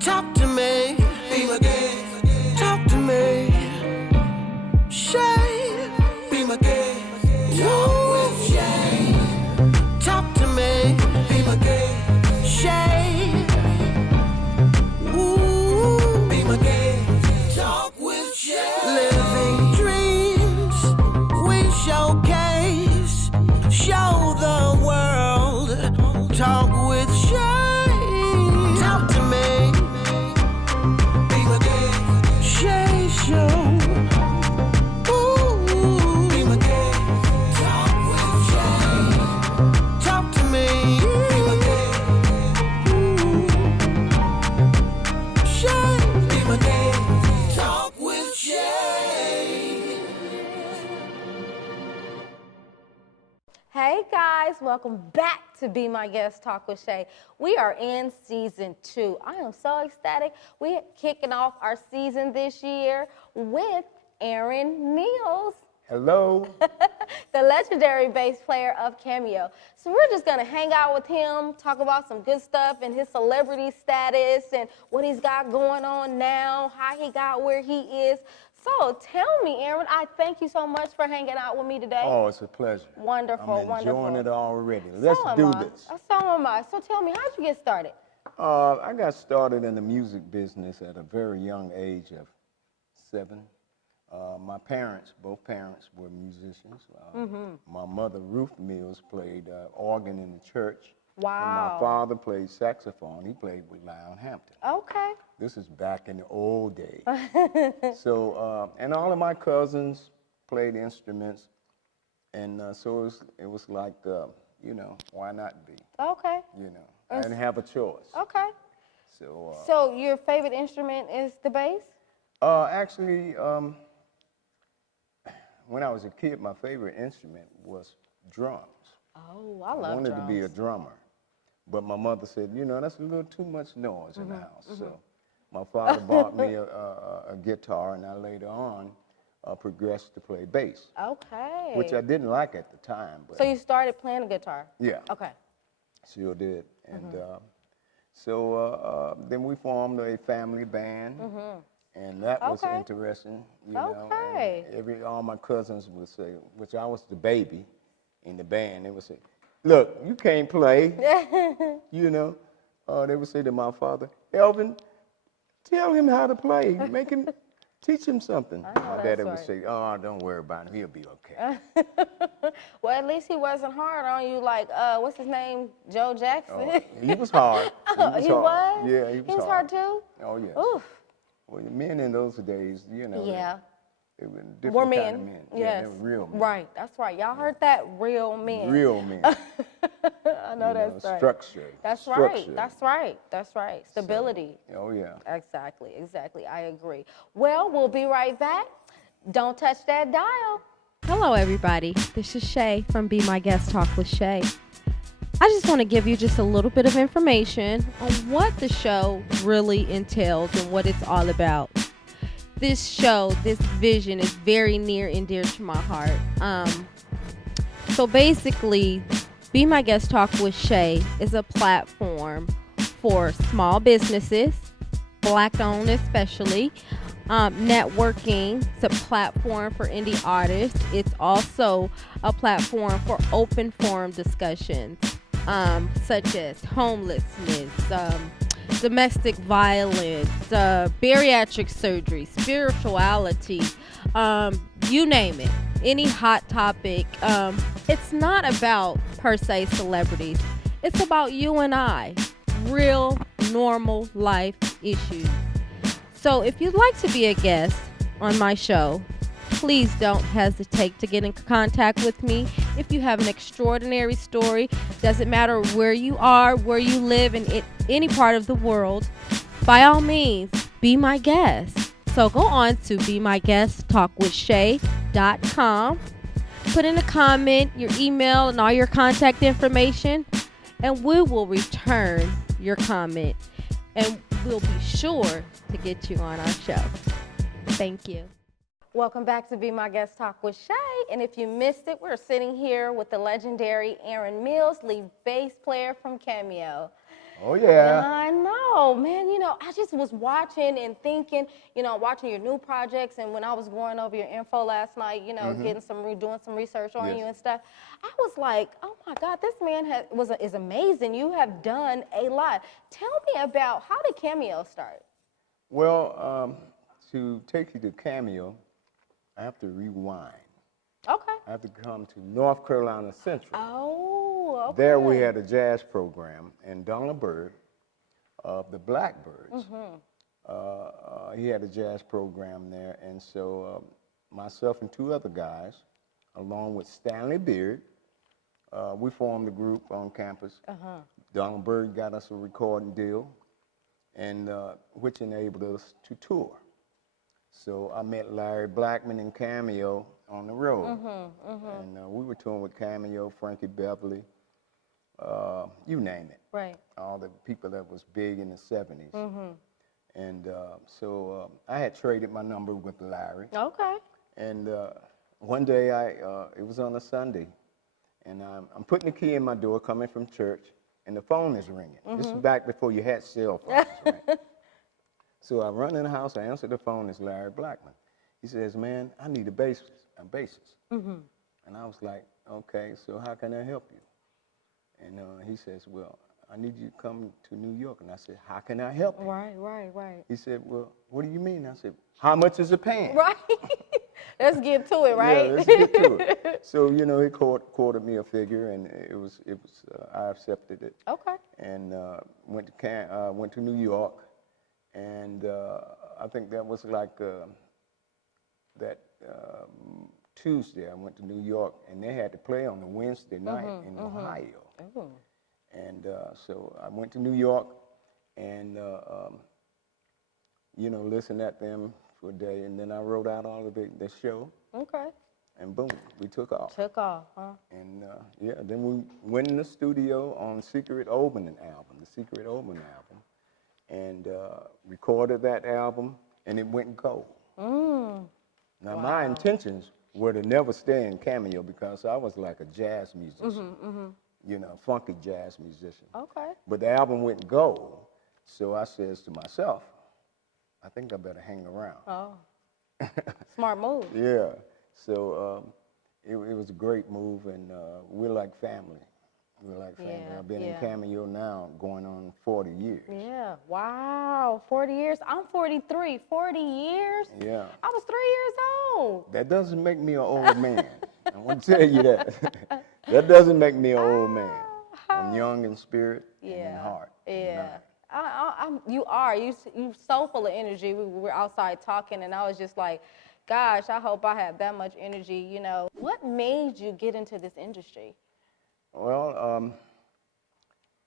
Talk to me. Be my guest. Talk to me. Shay. Be my guest. Talk with Shay. Talk to me. Be my guest. Shay. Ooh. Be my guest. Talk with Shay. Living dreams. We showcase. Show the world. Talk with Shay. Talk to me. Be my guest. Shay Show. Ooh. Be my guest. Talk with Shay. Talk to me. Be my guest. Ooh. Shay. Be my guest. Talk with Shay. Hey guys, welcome back to Be My Guest Talk with Shay. We are in season 2. I am so ecstatic. We're kicking off our season this year with Aaron Mills, Hello. the legendary bass player of Cameo. So we're just gonna hang out with him, talk about some good stuff and his celebrity status and what he's got going on now, how he got where he is. So tell me, Aaron, I thank you so much for hanging out with me today. Oh, it's a pleasure. Wonderful, I'm enjoying wonderful. it already. Let's So am do I. this. So am I. So tell me, how'd you get started? I got started in the music business at a very young age of 7. My parents, both parents, were musicians. My mother, Ruth Mills, played organ in the church. Wow. And my father played saxophone. He played with Lyon Hampton. Okay. This is back in the old days. So, and all of my cousins played instruments. And so it was like, you know, why not be? Okay. You know, I didn't have a choice. Okay. So, So your favorite instrument is the bass? actually, when I was a kid, my favorite instrument was drums. Oh, I I love wanted drums. to be a drummer. But my mother said, you know, that's a little too much noise in the house. So my father bought me a guitar, and I later on progressed to play bass, Okay. which I didn't like at the time. But So you started playing the guitar? yeah, Okay. sure did. And so then we formed a family band. And that was Okay. interesting, you know. Okay. And all my cousins would say, which I was the baby in the band, they would say, look, you can't play, you know. They would say to my father, Elvin, tell him how to play, make him, teach him something. I know My that's daddy would right. say, oh, don't worry about him, he'll be okay. Well, at least he wasn't hard on you like, what's his name, Joe Jackson? Oh, he was hard. He hard. was? Yeah, He was hard too? Oh, yes. Oof. Well, the men in those days, you know, Yeah. they were different We're kind men. of men. Yes. Yeah, they were real men. Right. That's right. Y'all heard that? Real men. Real men. I know You that's right. Structure. That's structure. right. That's right. That's right. Stability. Oh, yeah. Exactly. Exactly. I agree. Well, we'll be right back. Don't touch that dial. Hello, everybody. This is Shay from Be My Guest Talk with Shay. I just want to give you just a little bit of information on what the show really entails and what it's all about. This show, this vision is very near and dear to my heart. So basically, Be My Guest Talk with Shay is a platform for small businesses, Black-owned especially, networking. It's a platform for indie artists. It's also a platform for open forum discussions, such as homelessness, domestic violence, bariatric surgery, spirituality, you name it, any hot topic. It's not about, per se, celebrities. It's about you and I, real, normal life issues. So if you'd like to be a guest on my show, please don't hesitate to get in contact with me. If you have an extraordinary story, doesn't matter where you are, where you live in any part of the world, by all means, be my guest. So go on to BeMyGuestTalkWithShay.com. Put in a comment, your email, and all your contact information, and we will return your comment. And we'll be sure to get you on our show. Thank you. Welcome back to Be My Guest Talk with Shay. And if you missed it, we're sitting here with the legendary Aaron Mills, lead bass player from Cameo. Oh, yeah. I know, man. You know, I just was watching and thinking, you know, watching your new projects, and when I was going over your info last night, you know, doing some research on Yes. you and stuff, I was like, oh my God, this man is amazing. You have done a lot. Tell me about, how did Cameo start? Well, to take you to Cameo, I have to rewind. Okay. I have to come to North Carolina Central. Oh, okay. There we had a jazz program, and Donald Byrd of the Blackbirds, he had a jazz program there, and so myself and two other guys, along with Stanley Beard, we formed a group on campus. Donald Byrd got us a recording deal, and which enabled us to tour. So I met Larry Blackman and Cameo on the road, and we were touring with Cameo, Frankie Beverly, you name it. Right. All the people that was big in the 70s. And so I had traded my number with Larry. Okay. And one day, it was on a Sunday, and I'm putting the key in my door coming from church, and the phone is ringing. This is back before you had cell phones, right? So I run in the house, I answer the phone, it's Larry Blackman. He says, man, I need a bassist. And I was like, okay, so how can I help you? And he says, well, I need you to come to New York. And I said, how can I help you? Right. He said, well, what do you mean? I said, how much is it paying? Right. Let's get to it, right? Yeah, let's get to it. So, you know, he quoted me a figure, and I accepted it. Okay. And went to New York, and I think that was like that Tuesday. I went to New York, and they had to play on the Wednesday night in Ohio. And so I went to New York, and you know, listened at them for a day, and then I wrote out all of the show. Okay. And boom, we took off. Took off, huh? And yeah, then we went in the studio on Secret Opening album, the Secret Opening album, and recorded that album, and it went gold. Now my intentions were to never stay in Cameo because I was like a jazz musician, you know, funky jazz musician. Okay. But the album went gold, so I says to myself, I think I better hang around. Oh, smart move. Yeah, so it was a great move, and we're like family. We're like family. Yeah, I've been in Cameo now going on 40 years. Yeah, wow, 40 years. I'm 43, 40 years? Yeah. I was 3 years old. That doesn't make me an old man. I want to tell you that. That doesn't make me an old man. I'm young in spirit and in heart. Yeah. You are. You're so full of energy. We were outside talking, and I was just like, gosh, I hope I have that much energy, you know. What made you get into this industry? Well,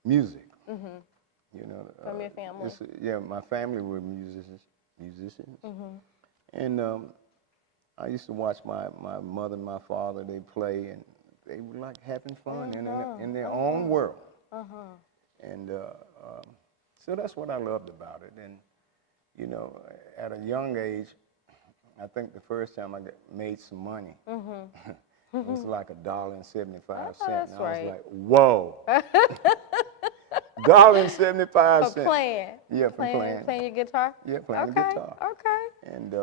music. You know. From your family? Yeah, my family were musicians. And I used to watch my mother and my father, they play, and they were like having fun in their own world. And so that's what I loved about it. And, you know, at a young age, I think the first time I made some money, it was like $1.75. That's and I right. was like, whoa. $1.75. For playing? Yeah, for playing. Playing your guitar? Yeah, playing the guitar. Okay. And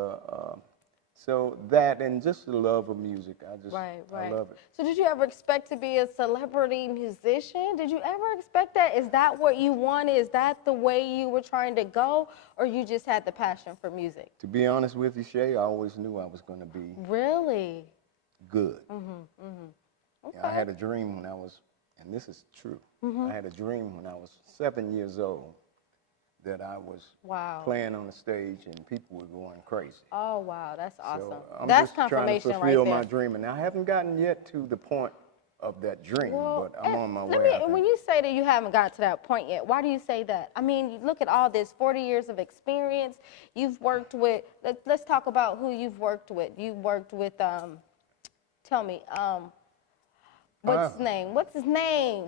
so that and just the love of music, Right. I love it. So did you ever expect to be a celebrity musician? Did you ever expect that? Is that what you wanted? Is that the way you were trying to go? Or you just had the passion for music? To be honest with you, Shay, I always knew I was going to be Really? good. Okay. I had a dream when I was, and this is true, I had a dream when I was 7 years old that I was playing on the stage and people were going crazy. Oh, wow, that's awesome. So I'm that's just trying to confirmation fulfill right there. my dream, and I haven't gotten yet to the point of that dream, Well, but I'm on my way. I think. When you say that you haven't got to that point yet, why do you say that? I mean, you look at all this 40 years of experience. You've worked with, let's talk about who you've worked with. You've worked with, tell me, what's his name? What's his name?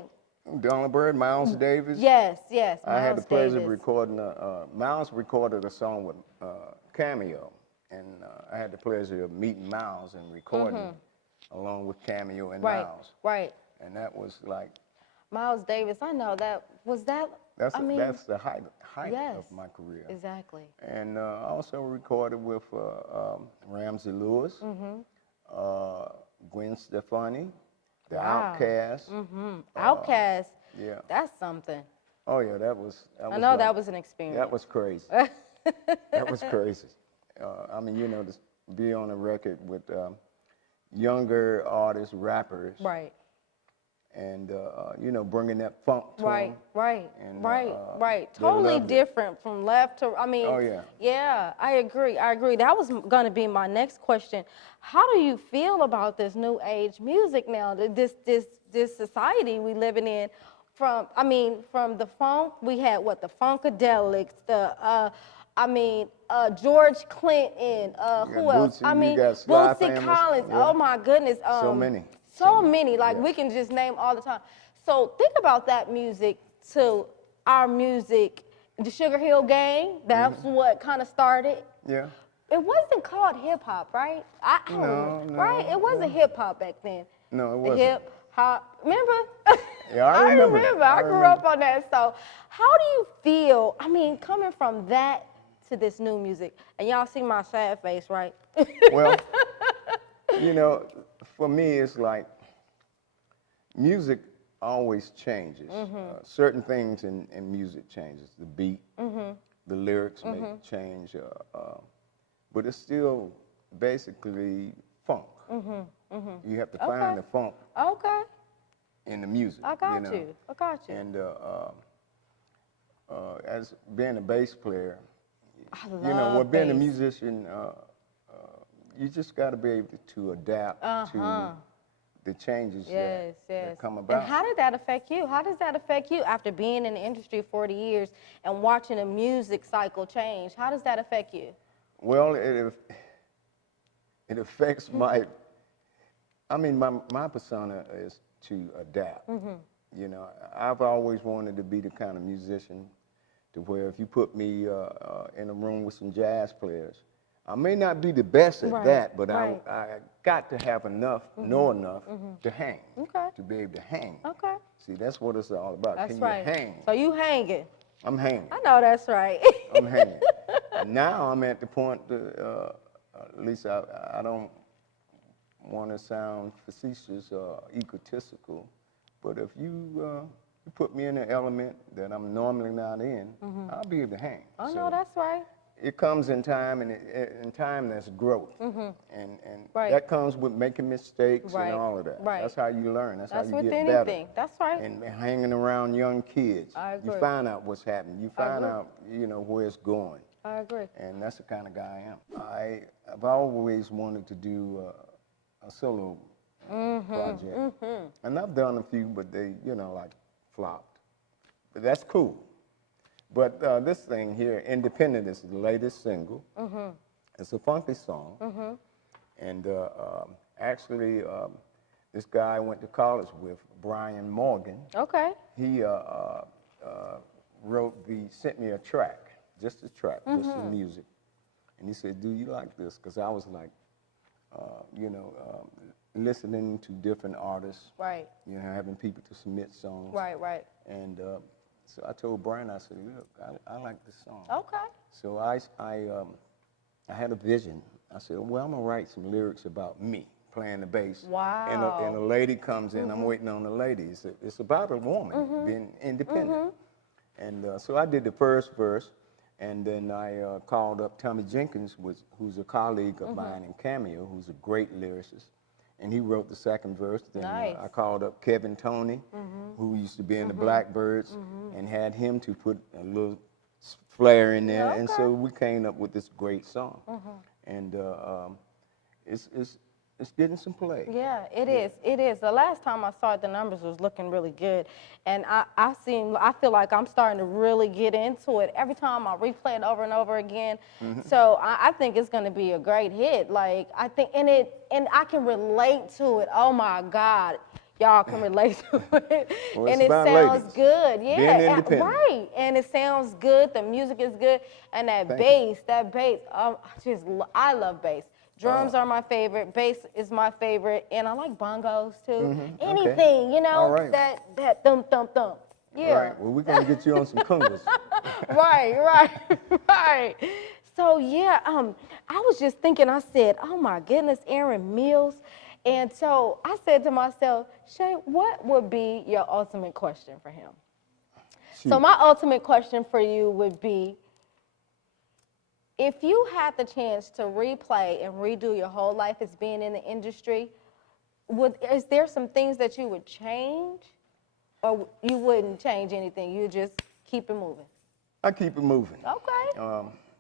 Donald Byrd, Miles Davis. Yes. I had the pleasure of Davis. recording, Miles recorded a song with Cameo, and I had the pleasure of meeting Miles and recording along with Cameo and Miles. Right. And that was like... Miles Davis, I know that. Was that that's the height yes, of my career. Exactly. And I also recorded with Ramsey Lewis, Gwen Stefani, the Wow. Outkast. Outkast. Yeah. That's something. Oh yeah, that was. I know that was an experience. That was crazy. That was crazy. I mean, you know, to be on a record with younger artists, rappers, Right. and you know, bringing that funk to Right, 'em. right, And, right. they Totally loved it. different from left to, I mean. Oh, yeah. Yeah, I agree. That was going to be my next question. How do you feel about this new age music now? This society we living in, from the funk, we had the Funkadelics, George Clinton, who else? Bootsy, you got Sly Bootsy Family. Collins. Yeah. Oh my goodness. So many. So many, like Yeah. we can just name all the time. So think about that music to our music. The Sugar Hill Gang, that's what kind of started. Yeah. It wasn't called hip hop, right? I don't know, No, right? It wasn't hip hop back then. No, it The wasn't. hip hop, remember? Yeah, I remember. I grew up on that. So how do you feel, coming from that to this new music? And y'all see my sad face, right? Well, you know, for me, it's like music always changes. Certain things in music changes. The beat, the lyrics may change, but it's still basically funk. You have to find the funk Okay, in the music. I got know? you. I got you. And as being a bass player, I you know, love well, being a bass. musician, you just got to be able to adapt to the changes that come about. And how did that affect you? How does that affect you after being in the industry 40 years and watching the music cycle change? How does that affect you? Well, it affects my persona is to adapt. You know, I've always wanted to be the kind of musician to where if you put me in a room with some jazz players, I may not be the best at that, but I got to have enough, know enough to hang, to be able to hang. Okay. See, that's what it's all about. That's Can right. you hang? So you hanging. I'm hanging. I know that's right. I'm hanging. Now I'm at the point, at least I don't want to sound facetious or egotistical, but if you put me in an element that I'm normally not in, I'll be able to hang. I So know that's right. it comes in time, and in time there's growth, and that comes with making mistakes and all of that. Right. That's how you learn. That's how with you get anything. better. That's right. And hanging around young kids, I agree. you find out what's happening. You find agree. out, you know, where it's going. I agree. And that's the kind of guy I am. I've always wanted to do a solo project, and I've done a few, but they, you know, like flopped. But that's cool. But this thing here, Independent, is the latest single. It's a funky song. And actually, this guy I went to college with, Brian Morgan, Okay. he sent me a track, just a track, just the music. And he said, do you like this? Because I was like, you know, listening to different artists, Right. you know, having people to submit songs. Right. And so I told Brian, I said, look, I like this song. Okay. So I had a vision. I said, well, I'm going to write some lyrics about me playing the bass. Wow. And a lady comes in. I'm waiting on the lady. It's about a woman being independent. And so I did the first verse, and then I called up Tommy Jenkins, who's a colleague of mine in Cameo, who's a great lyricist. And he wrote the second verse. Then Nice. I called up Kevin Toney, who used to be in the Blackbirds, and had him to put a little flair in there. And so we came up with this great song. And it's getting some play. Yeah, it is. It is. The last time I saw it, the numbers was looking really good, and I feel like I'm starting to really get into it every time I replay it over and over again. So I think it's going to be a great hit. Like I think, and I can relate to it. Oh my God, y'all can relate to it, Well, it's and it about sounds ladies. good. Being Yeah, independent. right. And it sounds good. The music is good, and that bass. I love bass. Drums are my favorite, bass is my favorite, and I like bongos too. Anything, you know, All right. that thump, thump, thump. Yeah. All right. Well, we're gonna get you on some congas. right. So yeah, I was just thinking. I said, "Oh my goodness, Aaron Mills," and so I said to myself, "Shay, what would be your ultimate question for him?" So Shoot. my ultimate question for you would be, if you had the chance to replay and redo your whole life as being in the industry, is there some things that you would change, or you wouldn't change anything? You just keep it moving. I keep it moving. Okay.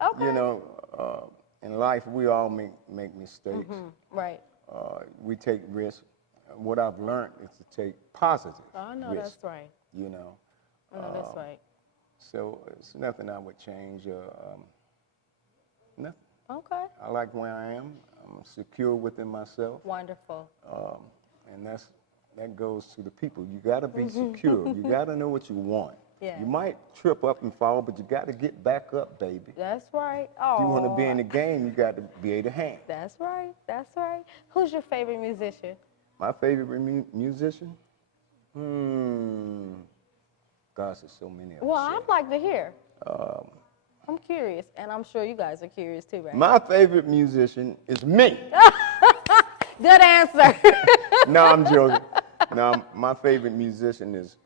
Okay. You know, in life we all make mistakes. Right. We take risks. What I've learned is to take positive I know risks. that's right. You know. I know that's right. So it's nothing I would change. Nothing. Okay. I like where I am. I'm secure within myself. Wonderful. And that goes to the people. You got to be secure. You got to know what you want. Yeah. You might trip up and fall, but you got to get back up, baby. That's right. Oh. If you want to be in the game, you got to be able to hang. That's right. That's right. Who's your favorite musician? My favorite musician? Gosh, there's so many of them. Well, I'd like to hear. I'm curious, and I'm sure you guys are curious too, right? My favorite musician is me. Good answer. No, I'm joking. No, my favorite musician is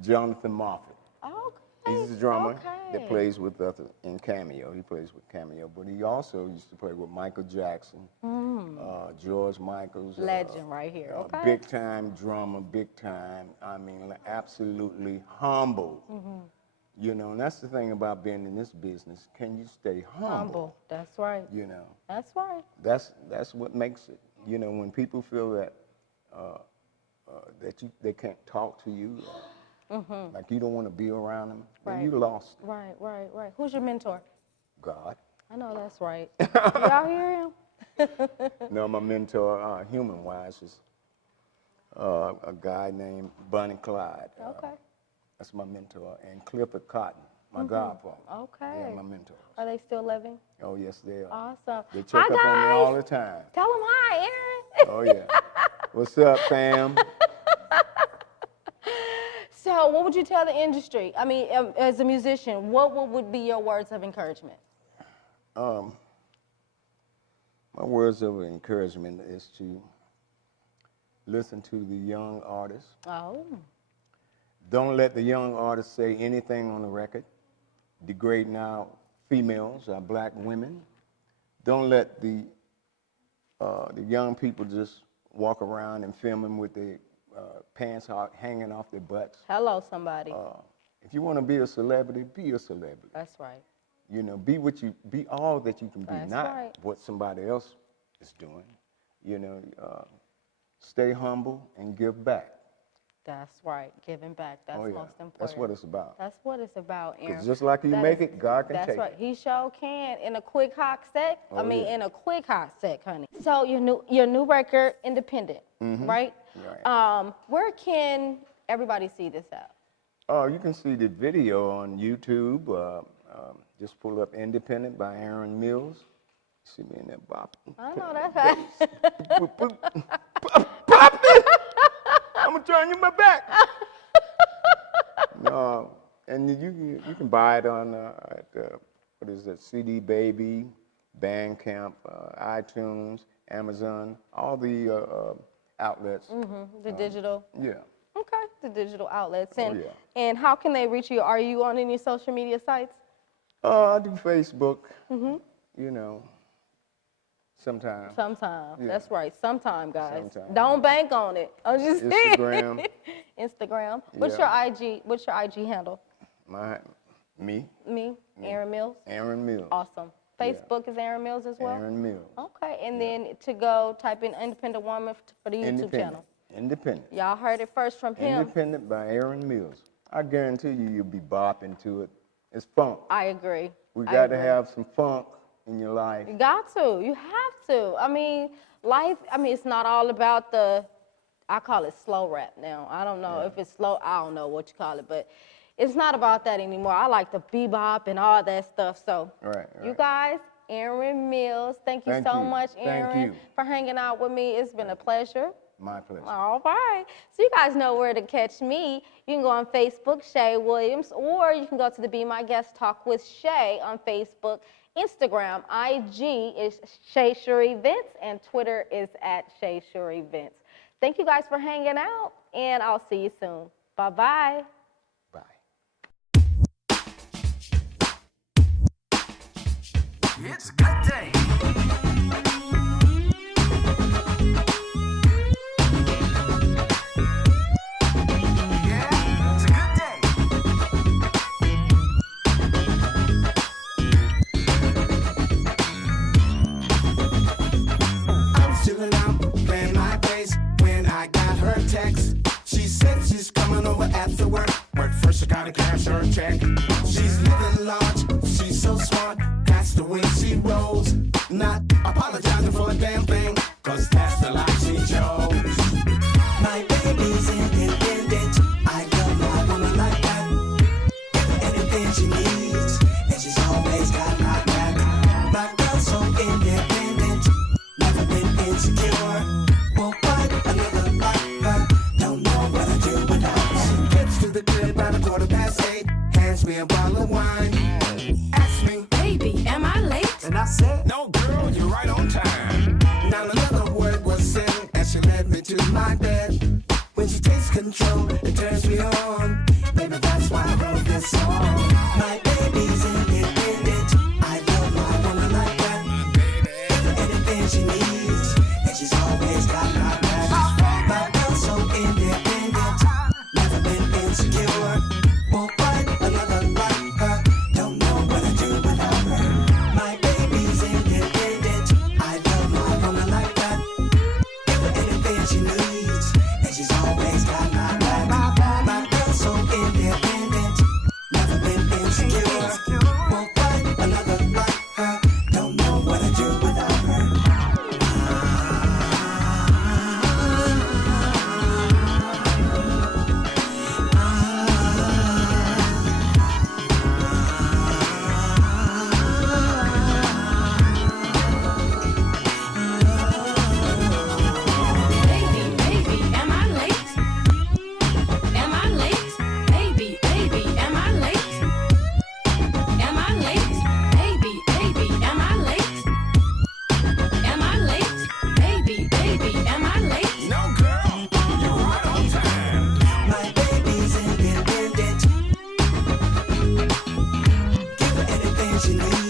Jonathan Moffett. Okay. He's the drummer Okay. that plays with us in Cameo. He plays with Cameo, but he also used to play with Michael Jackson, George Michael's. Legend right here. Okay. Big time drummer, big time. I mean, absolutely humble. You know, and that's the thing about being in this business. Can you stay humble? That's right. You know. That's right. That's what makes it. You know, when people feel that they can't talk to you, like you don't want to be around them, then Right. you lost. Right. Who's your mentor? God. I know that's right. Y'all hear him? No, my mentor, human-wise, is a guy named Bonnie Clyde. Okay. That's my mentor. And Clifford Cotton, my godfather. Okay. Yeah, my mentor. Are they still living? Oh, yes, they are. Awesome. They check Hi, up on me guys. all the time. Tell them hi, Aaron. Oh, yeah. What's up, fam? So, what would you tell the industry? I mean, as a musician, what would be your words of encouragement? My words of encouragement is to listen to the young artists. Oh. Don't let the young artists say anything on the record degrading our females, our black women. Don't let the young people just walk around and film them with their pants hanging off their butts. Hello, somebody. If you want to be a celebrity, be a celebrity. That's right. You know, be all that you can be, That's not right. what somebody else is doing. You know, stay humble and give back. That's right. Giving back. That's Oh, yeah. most important. That's what it's about. That's what it's about, Aaron. Because just like you That make is- it, God can That's take right. it. He sure can in a quick hot sec. Oh, yeah. In a quick hot sec, honey. So your new record, Independent, right? Right. Where can everybody see this at? Oh, you can see the video on YouTube. Just pull up Independent by Aaron Mills. See me in that bop. I know that's right. Pop it! I'm gonna turn you my back. No, and you can buy it on at what is it? CD Baby, Bandcamp, iTunes, Amazon, all the outlets. The digital. Yeah. Okay, the digital outlets. And yeah. and how can they reach you? Are you on any social media sites? I do Facebook. You know, sometimes. Sometime. Yeah. That's right. Sometime, guys. Sometime. Don't bank on it. I'm just Instagram. saying. Instagram. What's Yeah. your IG? What's your IG handle? Me, Me, Aaron Mills. Aaron Mills. Awesome. Facebook is Aaron Mills as well. Aaron Mills. Okay, and then to go type in Independent Woman for the YouTube Independent. channel. Independent. Y'all heard it first from him. Independent by Aaron Mills. I guarantee you'll be bopping to it. It's funk. I agree. We I got to agree. have some funk in your life. You got to. You have to. I mean, life, it's not all about I call it slow rap now. I don't know if it's slow. I don't know what you call it, but it's not about that anymore. I like the bebop and all that stuff. So, Right. you guys, Aaron Mills, thank you so much, Thank Aaron, you. for hanging out with me. It's been a pleasure. My pleasure. All right. So you guys know where to catch me. You can go on Facebook, Shay Williams, or you can go to the Be My Guest Talk with Shay on Facebook. Instagram, IG is Shay Sure Events, and Twitter is at Shay Sure Events. Thank you guys for hanging out, and I'll see you soon. Bye-bye. Bye. It's a good day. Yeah, it's a good day. I was chilling out, playing my bass when I got her text. She said she's coming over after work, but first I gotta cash her check. She's living large, she's so smart, that's the way she rolls. Not apologizing for a damn thing, cause that's the life she chose. My baby's independent, I love my woman like that. Give her anything she needs, and she's always got my back. My girl's so independent, never been insecure. Won't fight another like her, don't know what I do without her. She gets to the crib about 8:15, hands me a bottle of wine. Ask me, Baby, am I late? and I said, no girl, you're right on time. Now another word was said, and she led me to my bed. When she takes control, it turns me on. Baby, that's why I wrote this song. My baby's independent, I love my woman like that. Give her anything she needs, and she's always got my back. My girl's so independent, never been insecure. Won't fight another like her, don't know what I do without her. My baby's independent, I love my woman like that. Give her anything she needs, and she's always got my back. My girl's so independent, never been insecure. Won't fight another like her, don't know what I do without her. Baby, baby, am I late? Am I late? Baby, baby, am I late? Am I late? Baby, baby, am I late? Am I late? Baby, baby, am I late? No girl, you're right on time. My baby's independent. Give her anything she needs.